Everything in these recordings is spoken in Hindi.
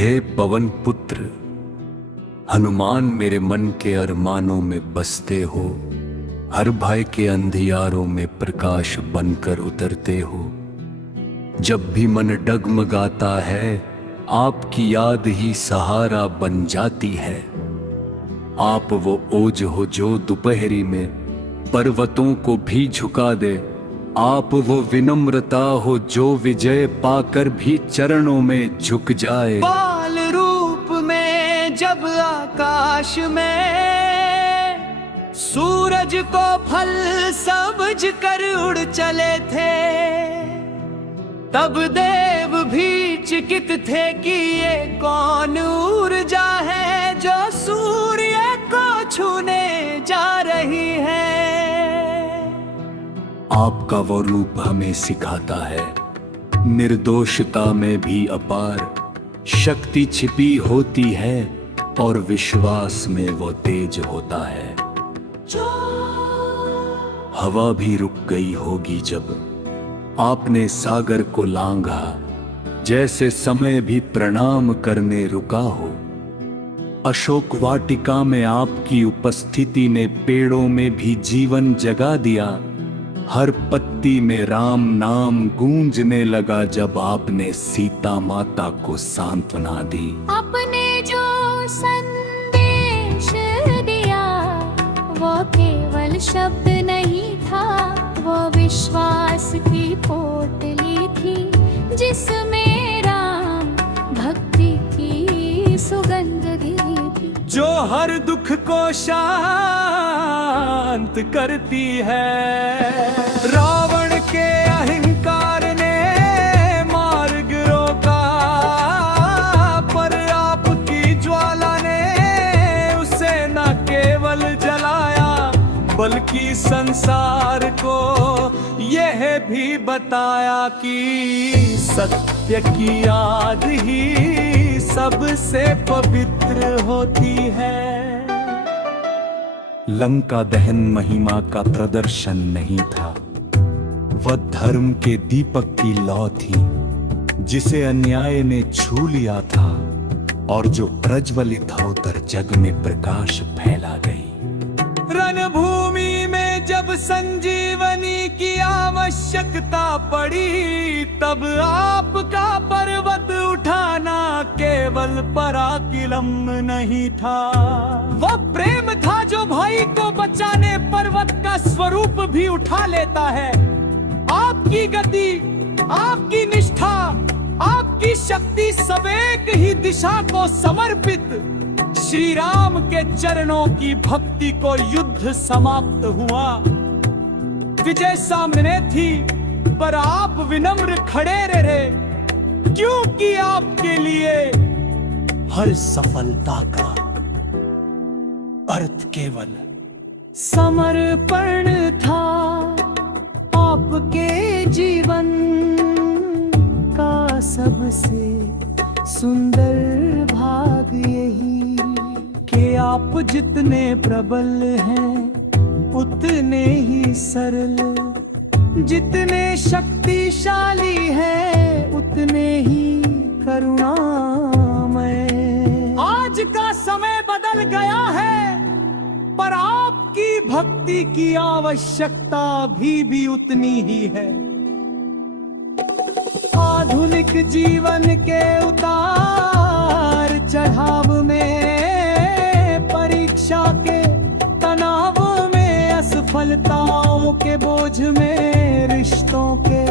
हे पवन पुत्र, हनुमान मेरे मन के अरमानों में बसते हो। हर भय के अंधियारों में प्रकाश बनकर उतरते हो। जब भी मन डगमगाता है, आपकी याद ही सहारा बन जाती है। आप वो ओज हो जो दोपहरी में पर्वतों को भी झुका दे। आप वो विनम्रता हो जो विजय पाकर भी चरणों में झुक जाए। बाल रूप में जब आकाश में सूरज को फल समझ कर उड़ चले थे, तब देव भी चिकित थे कि ये कौन ऊर्जा है जो सूर्य को छूने जा रही है। आपका वो रूप हमें सिखाता है, निर्दोषता में भी अपार शक्ति छिपी होती है और विश्वास में वो तेज होता है। हवा भी रुक गई होगी जब आपने सागर को लांघा, जैसे समय भी प्रणाम करने रुका हो। अशोक वाटिका में आपकी उपस्थिति ने पेड़ों में भी जीवन जगा दिया। हर पत्ती में राम नाम गूंजने लगा जब आपने सीता माता को सांत्वना दी। आपने जो संदेश दिया वो केवल शब्द नहीं था, वो विश्वास की पोतली थी जिसमें राम भक्ति की सुगंध दी थी, जो हर दुख को शांत करती है। रावण के अहंकार ने मार्ग रोका, पर आपकी ज्वाला ने उसे न केवल जलाया बल्कि संसार को यह भी बताया कि सत्य की याद ही सबसे पवित्र होती है। लंका दहन महिमा का प्रदर्शन नहीं था, वह धर्म के दीपक की लौ थी जिसे अन्याय ने छू लिया था और जो प्रज्वलित होकर जग में प्रकाश फैला गई। रणभूमि में जब संजीवनी की आवश्यकता पड़ी, तब आपका पर्वत उठाना केवल पराक्रम नहीं था, वह प्रेम था जो भाई को बचाने पर्वत का स्वरूप भी उठा लेता है। आपकी गति, आपकी निष्ठा, आपकी शक्ति सब एक ही दिशा को समर्पित। श्री राम के चरणों की भक्ति को युद्ध समाप्त हुआ। विजय सामने थी पर आप विनम्र खड़े रहे, क्योंकि आपके लिए हर सफलता का अर्थ केवल समर्पण था। आपके जीवन का सबसे सुंदर भाग यही कि आप जितने प्रबल हैं उतने ही सरल, जितने शक्तिशाली हैं उतने ही करुणामय। आज का समय बदल गया है पर आपकी भक्ति की आवश्यकता भी उतनी ही है। आधुनिक जीवन के उतार चढ़ाव में, परीक्षा के तनाव में, असफलताओं के बोझ में, रिश्तों के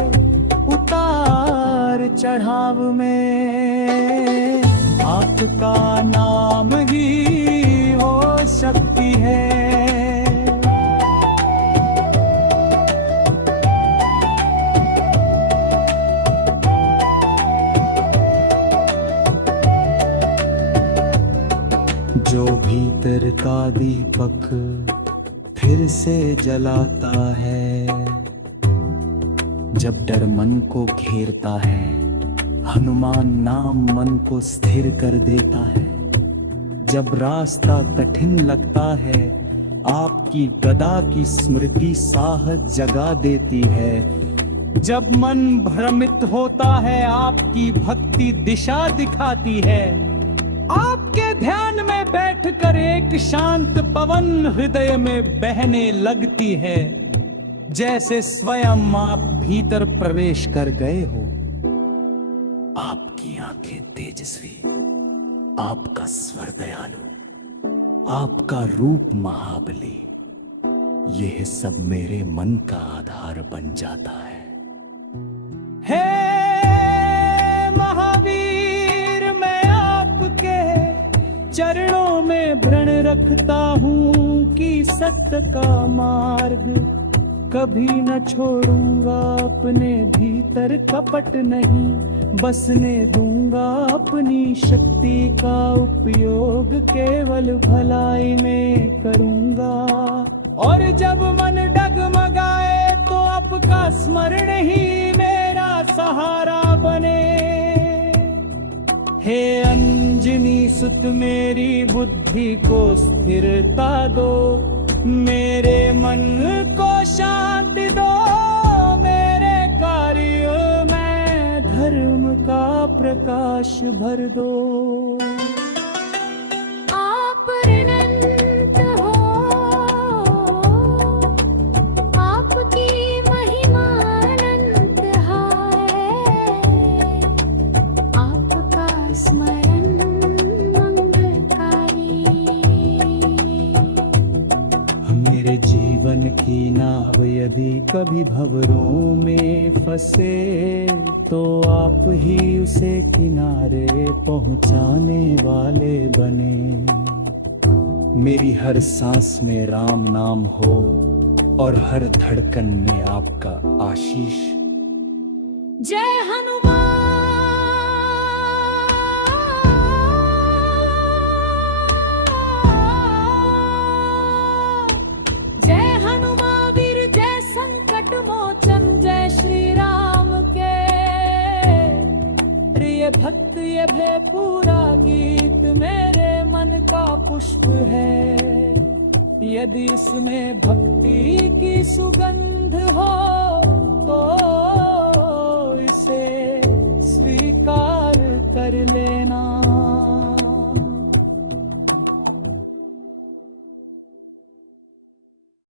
उतार चढ़ाव में, आपका नाम ही हो सकती है। जो भीतर का दीपक फिर से जलाता है, जब डर मन को घेरता है, हनुमान नाम मन को स्थिर कर देता है। जब रास्ता कठिन लगता है, आपकी गदा की स्मृति साहस जगा देती है। जब मन भ्रमित होता है आपकी भक्ति दिशा दिखाती है। आपके ध्यान में बैठकर एक शांत पवन हृदय में बहने लगती है, जैसे स्वयं आप भीतर प्रवेश कर गए हो। आपकी आंखें तेजस्वी, आपका स्वर दयालु, आपका रूप महाबली, यह सब मेरे मन का आधार बन जाता है। हे महावीर, मैं आपके चरणों में प्रण रखता हूँ कि सत्य का मार्ग कभी न छोड़ूंगा। अपने भीतर कपट नहीं बसने दूंगा, अपनी शक्ति का उपयोग केवल भलाई में करूंगा। और जब मन डगमगाए तो आपका स्मरण ही मेरा सहारा बने। हे अंजनी सुत, मेरी बुद्धि को स्थिरता दो, मेरे मन को शांति दो, मेरे कार्य में धर्म का प्रकाश भर दो। आप अनंत हो, आपकी महिमा अनंत है, आपका स्मरण मंगलकारी। मेरे जीवन की नाव यदि कभी भंवरों में फंसे, तो आप ही उसे किनारे पहुंचाने वाले बने। मेरी हर सांस में राम नाम हो और हर धड़कन में आपका आशीष। जय हनुमान, जय हनुमान वीर, जय संकट मोचन, जय श्री राम के प्रिय भक्त। ये भय पूरा गीत मेरे मन का पुष्प है, यदि इसमें भक्ति की सुगंध हो